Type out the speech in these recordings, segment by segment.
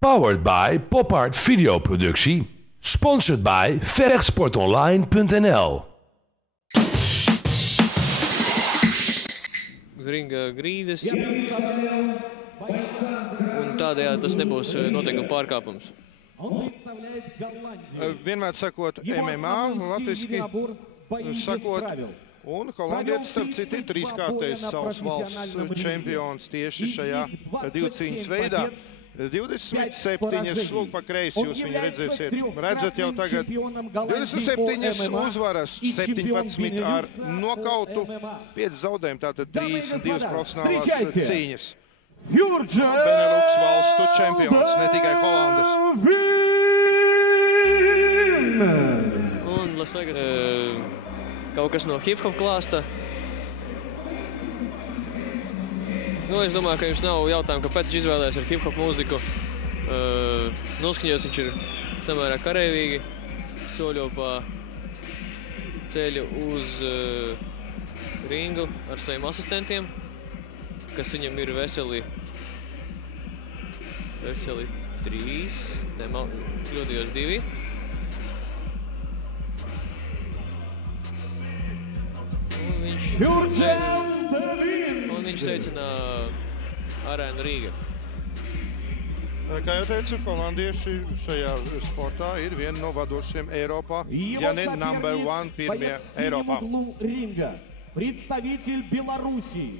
Powered by Popart Videoproductie. Sponsored by vechtsportonline.nl. Uz ringa grīdas, un tādējādi tas nebūs noteikuma pārkāpums. Vienmēr sakot MMA, latviski sakot, un holandietis, starp citu, ir trīskārtējs savas valsts čempions tieši šajā divcīņas veidā. 27, lūk pa kreisi jūs viņu redzēsiet. Redzat jau tagad 27 uzvaras, 17 ar nokautu, 5 zaudējumi, tātad 32 profesionālās cīņas. Benelux valstu čempions, ne tikai Holandes. Un Las Vegas kaut kas no hip-hop klāsta. Nu, es domāju, ka jums nav jautājumu, kāpēc viņš izvēlējies ar hip-hop mūziku. Noskaņos viņš ir samērā kareivīgi, soļo pa ceļu uz ringu ar saviem asistentiem, kas viņam ir veseli 3, kļūdījos 2. Un viņš sveicina Arēnu Rīga. Kā jau teicu, holandieši šajā sportā ir viena no vadošiem Eiropā, ja ne number one, pirmie Eiropā. Представитель Белоруссии.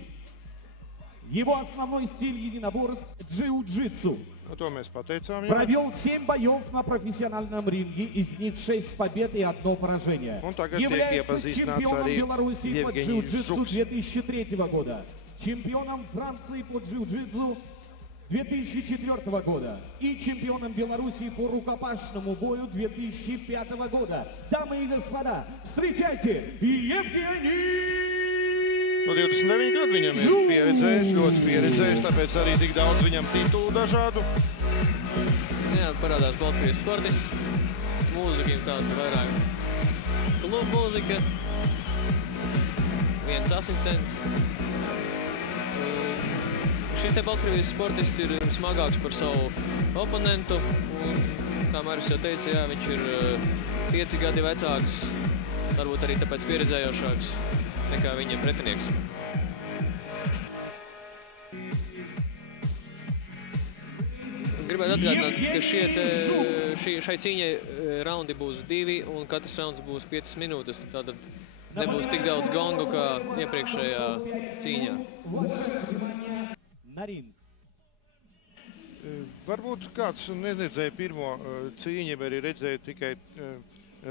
Его основной стиль единоборств – джиу-джитсу. To mēs pateicām. Провел 7 боев на профессиональном ринге, из них 6 побед и 1 поражение. Является чемпионом Белоруссии по джиу-джитсу 2003 года, чемпионом Франции по джиу-джитсу 2004 года и чемпионом Белоруссии по рукопашному бою 2005 года. Дамы и господа, встречайте Евгений! No 29 gadu viņam ir pieredzējis, ļoti pieredzējis, tāpēc arī tik daudz viņam titulu dažādu. Jā, parādās Baltkrievijas sportists. Mūzika tāda vairāk klubu mūzika. Viens asistents. Šī te Baltkrievijas sportists ir smagāks par savu oponentu. Un, kā Maris jau teica, jā, viņš ir 5 gadi vecāks, varbūt arī tāpēc pieredzējošāks nekā viņa pretinieks. Gribētu atgādināt, ka šai cīņai raundi būs 2 un katrs rauns būs 5 minūtes. Tātad nebūs tik daudz gongu kā iepriekšējā cīņā. Varbūt kāds neredzēja pirmo cīņu, vai arī redzēja tikai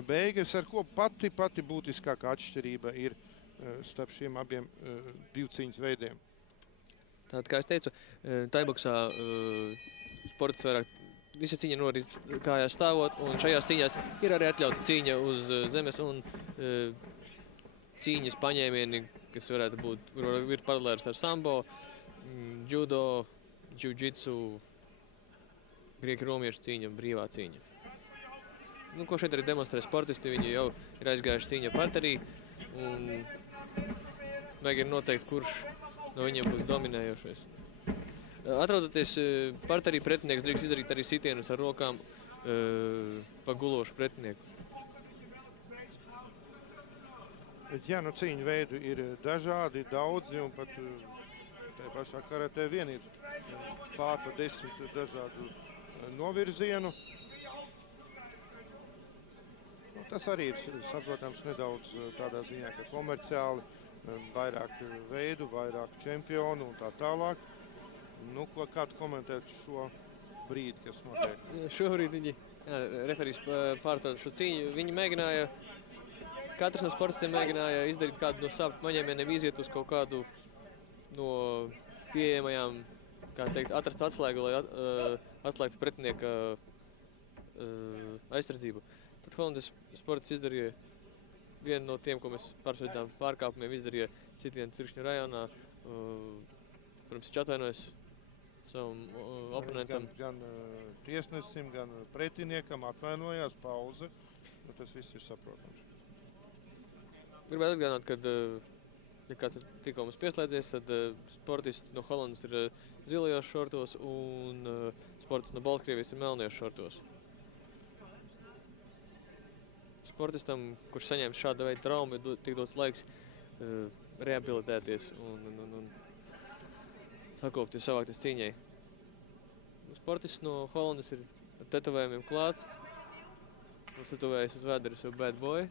beigas, ar ko pati būtiskākā atšķirība ir starp šiem abiem divcīņas veidiem. Tātad, kā es teicu, taiboksā sports vairāk, visa cīņa norit kājās stāvot, un šajās cīņās ir arī atļauta cīņa uz zemes un cīņas paņēmieni, kas varētu būt, ir paralēls ar sambo, judo, jiu-jitsu, grieķu romiešu cīņa, brīvā cīņa. Nu, ko šeit arī demonstrē sportisti, viņi jau ir aizgājuši cīņa parterī, un mēģina noteikt, kurš no viņiem būs dominējošais. Atrodoties parterī, pretinieks drīkst izdarīt arī sitienus ar rokām pa gulošu pretinieku. Jā, nu cīņu veidu ir dažādi, daudzi, un pat tajā pašā karatē vien ir pār pa 10 dažādu novirzienu. Tas arī ir, saprotams, nedaudz tādā ziņā, ka komerciāli, vairāk veidu, vairāk čempionu un tā tālāk. Nu, kā tu komentētu šo brīdi, kas notiek? Šobrīd viņi, referīs pārtrauc šo cīņu, viņi mēģināja, katrs no sportistiem mēģināja izdarīt kādu no savu paņēmieniem, iziet uz kaut kādu no pieejamajām, kā teikt, atrast atslēgu, lai atslēgtu pretinieka aizsardzību. Tad Holandes sports izdarīja vienu no tiem, ko mēs pārsveidām pārkāpumiem, izdarīja citienu cirkšņu rajonā. Protams, viņš atvainojas savam oponentam. Gan tiesnesim, gan pretiniekam atvainojās, pauze. Tas viss ir saprotams. Gribētu atgādināt, ka ja kāds ir tikko mums pieslēdzies, tad sportists no Holandas ir zilajos šortos un sportists no Baltkrievijas ir melnajos šortos. Sportistam, kurš saņēma šāda veida traumu, ir tik dots laiks rehabilitēties un sakopties, savākties cīņai. Sportists no Holandas ir ar tetovējumiem klāts. Mums tetovējis uz vēdera sev Bad Boy,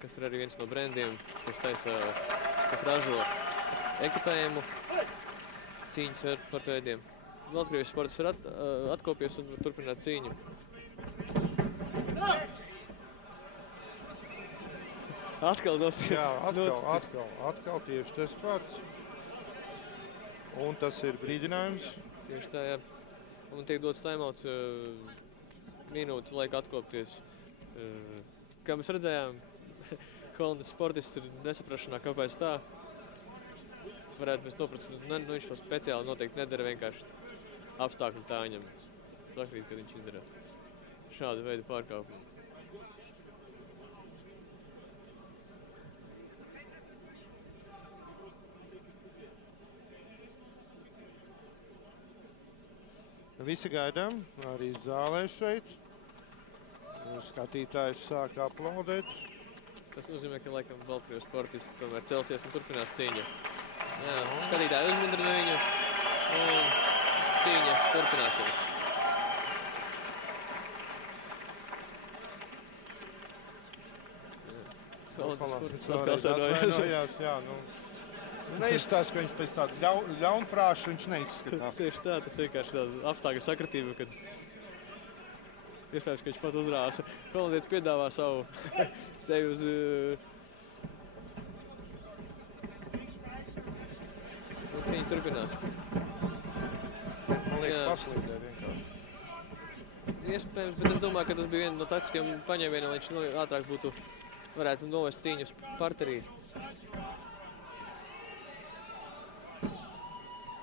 kas ir arī viens no brandiem, kas ražo ekipējumu cīņas sportveidiem. Baltkrievijas sportists ir atkopies un turpināt cīņu. Atkal notiek. Jā, atkal tieši tas pats. Un tas ir brīdinājums. Tieši tā, jā. Un tiek dots taimauts minūti laika atkopties. Kā mēs redzējām, Holandas sportists ir nesaprašanā, kāpēc tā. Varētu mēs noprast, ka viņš to speciāli noteikti nedara, vienkārši apstākļi tā viņam sakrīt, kad viņš izdara šādu veidu pārkāpumu. Visi gaidām, arī zālē šeit. Skatītājs sāk aplaudēt. Tas nozīmē, ka laikam Baltkrievijas sportists tomēr celsies un turpinās cīņu. Jā, skatītāji uzmundrina viņu un cīņa turpināsies. Holandas sportists atkal atvainojās. Jā, neizstāsta, ka viņš pēc tāda ļaunprāša viņš neizskatās. Tieši tā, tas vienkārši tāda apstākļa sakritība, kad iespējams, ka viņš pat uzrāsa. Holandietis piedāvā savu sevi uz... Un cīņa turpinās. Man liekas, paslīdē vienkārši. Iespējams, bet es domāju, ka tas bija viena no taktiskiem paņēmieniem, lai viņš ātrāk varētu novest cīņu uz parterī.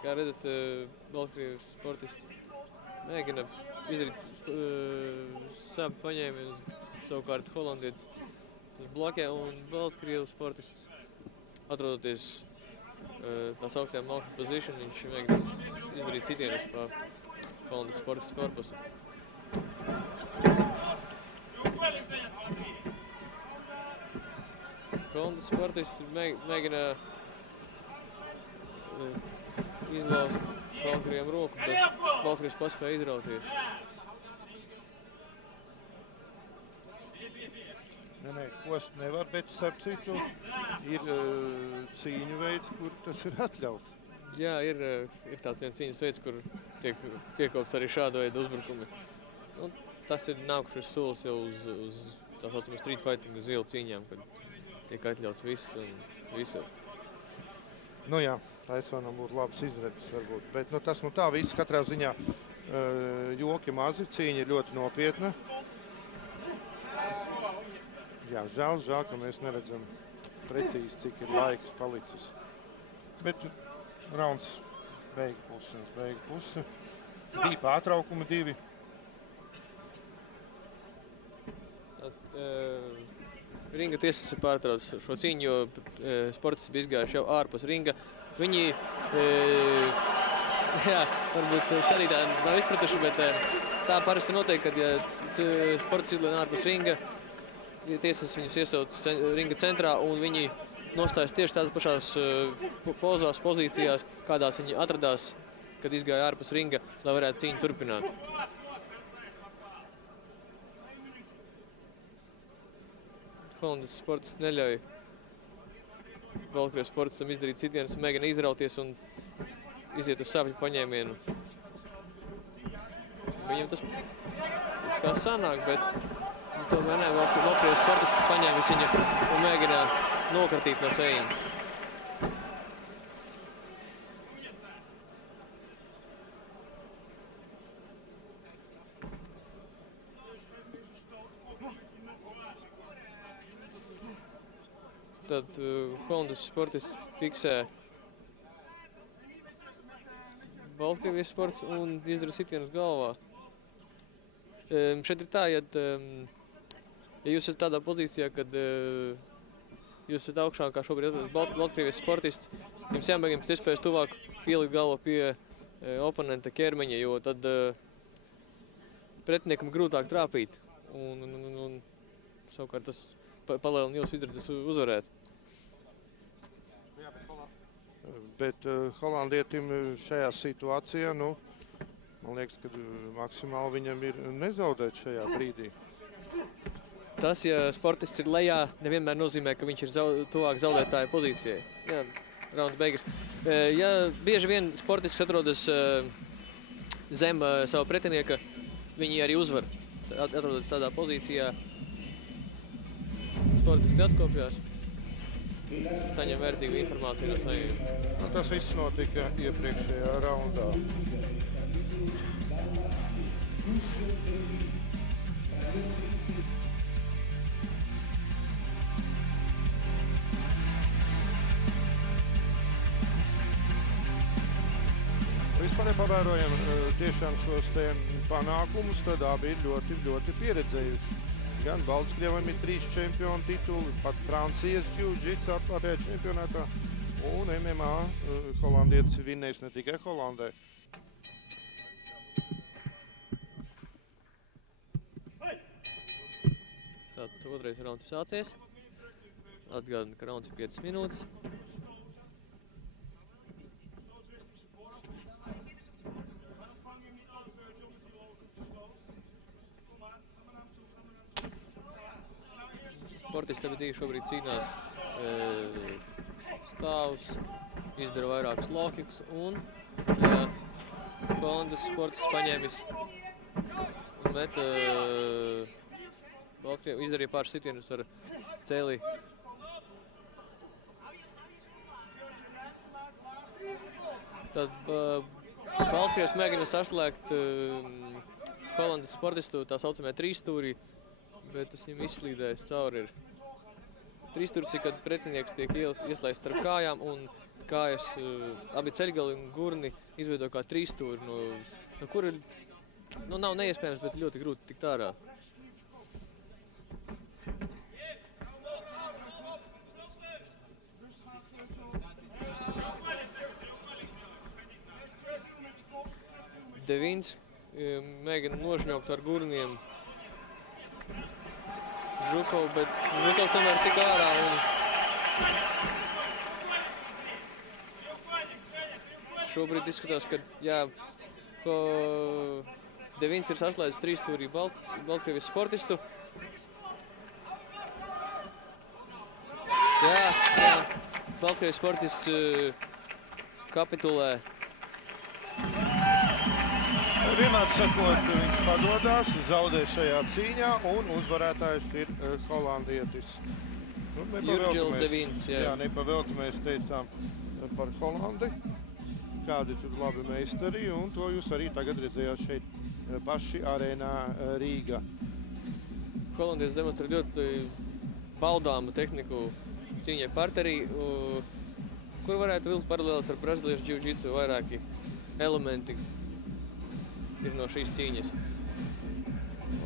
Kā redzat, Baltkrievijas sportisti mēģina izdarīt savu paņēmienu, savukārt holandietis uz bloķē un Baltkrievijas sportists atrodoties tā sauktiem malka position, viņš mēģina izdarīt citienus pa Holandas sportistu korpusu. Holandas sportisti mēģina izlaust Baltkrieviem roku, bet Baltkrievs paspēja izrauties. Nē, kost nevar, bet starp citu ir cīņu veids, kur tas ir atļauts. Jā, ir tāds viens cīņas veids, kur tiek piekopts arī šāda veida uzbrukumi. Un tas ir nākušais solis jau uz tā saucamo street fighting, uz ielu cīņām, kad tiek atļauts viss un visur. Nu jā, Taisonam būtu labs izredzes varbūt, bet tas tā viss katrā ziņā joki mazi, cīņa ir ļoti nopietna. Jā, žēl, ka mēs neredzam precīzi, cik ir laiks palicis. Bet rauns beiga puse. Bija pārtraukumi 2. Ringa tiesas ir pārtraucis šo cīņu, jo sportisti bija izgājuši jau ārpus ringa. Viņi, jā, varbūt skatītāji nav izpratuši, bet tā parasti notiek, kad ja sportists izlien ārpus ringa, tiesas viņus iesauc ringa centrā un viņi nostājas tieši tādās pašās pozās, pozīcijās, kādās viņi atradās, kad izgāja ārpus ringa, lai varētu cīņu turpināt. Holandas sportists neļauj Baltkrievijas sportistam izdarīt citienus un mēģina izrauties un iziet uz sāpju paņēmienu. Viņam tas kā sanāk, bet tomēr ne, Baltkrievijas sportists paņēmis viņu un mēģina nokartīt no sejiņa. Tad Holandas sportists fiksē Baltkrievijas sports un izdara sitienus galvā. Šeit ir tā, ja jūs esat tādā pozīcijā, kad jūs esat augšā, kā šobrīd atrodas Baltkrievijas sportists, jums jāmēģina pēc iespējas tuvāk pielikt galvu pie oponenta ķermeņa, jo tad pretiniekam grūtāk trāpīt. Un savukārt tas palielina jūsu izredzes uzvarēt. Bet holandietim šajā situācijā, nu, man liekas, ka maksimāli viņam ir nezaudēt šajā brīdī. Tas, ja sportists ir lejā, nevienmēr nozīmē, ka viņš ir tuvāk zaudētāja pozīcijai. Jā, raunda beigas. Ja bieži vien sportists atrodas zem savu pretinieka, viņi arī uzvar. Atrodas tādā pozīcijā. Sportisti atkopjās, saņem vērtīgu informāciju no saviem. Tas viss notika iepriekšējā raundā. Vispār pavērojam tiešām šos te panākumus, tad abi ir ļoti pieredzējuši. Gan Baltkrievam ir 3 čempionu tituli, pat Francijas jiu-jitsu atklātajā čempionātā, un MMA holandietis vinnējis ne tikai Holandē. Tātad otrais rauns ir sācies. Atgādina, ka rauns ir 5 minūtes. Sportisti abi šobrīd cīnās stāvus, izdara vairākus lokikus un Holandas sportists paņēmis un met Baltkrievu, izdarīja pāris sitienus ar celi. Tad Baltkrievs mēģina saslēgt Holandas sportistu tā saucamajā trīsstūrī, bet tas viņam izslīdējis cauri ir. Trīsstūris ir, kad pretinieks tiek ieslēgts starp kājām un kājas, abi ceļgali un gurni izveido kā trīsstūri, no kura nav neiespējams, bet ļoti grūti tikt ārā. Devins mēģina nožņaukt ar gurniem Žukovu, bet Žukovs tomēr tik ārā un šobrīd izskatās, ka jā, Devins ir saslēdzis trīsstūrī Baltkrievijas sportistu. Jā, Baltkrievijas sportists kapitulē. Vienmēr sakot, viņš padodās, zaudē šajā cīņā un uzvarētājs ir holandietis. Jurģils Devins, jā. Jā, nepavelti mēs teicām par Holandi, kādi tur labi meistari, un to jūs arī tagad redzējāt šeit paši arēnā Rīgā. Holandietis demonstrē ļoti baudāmu tehniku cīņai parterī, kur varētu vilkt paralēlis ar braziliešu jiu-jitsu vairāki elementi ir no šīs cīņas.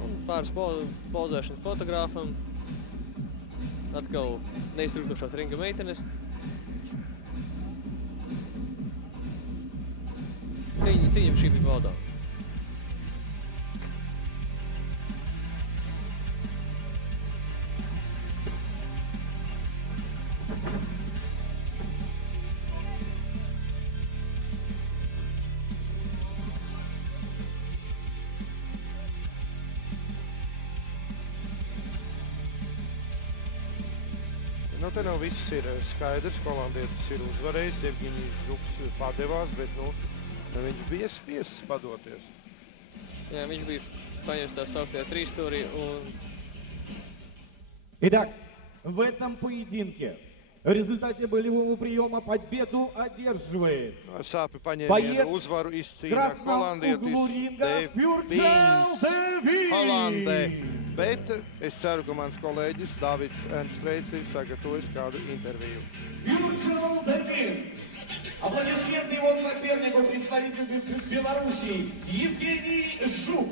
Un pāris pozēšana fotogrāfam. Atkal neiztrūkstošās ringa meitenes. Cīņa šī bija baudāma. Nu, te nav viss ir skaidrs, holandietis ir uzvarējis, Evgenijs Žuks padevās, bet, nu, viņš bija spiests padoties. Jā, viņš bija paņems tā sauktajā трīsstūrī un... Итак, в этом поединке в результате болевого приема победу одерживает Sāpi paņēmienu uzvaru izcīna holandietis Devins Holandē. Bet es ceru, ka mans kolēģis Davids Enštreits ir sagatavojis kādu interviju. Jurģils Devins. Аплодисменты его сопернику, представителю Белоруссии, Евгений Жук.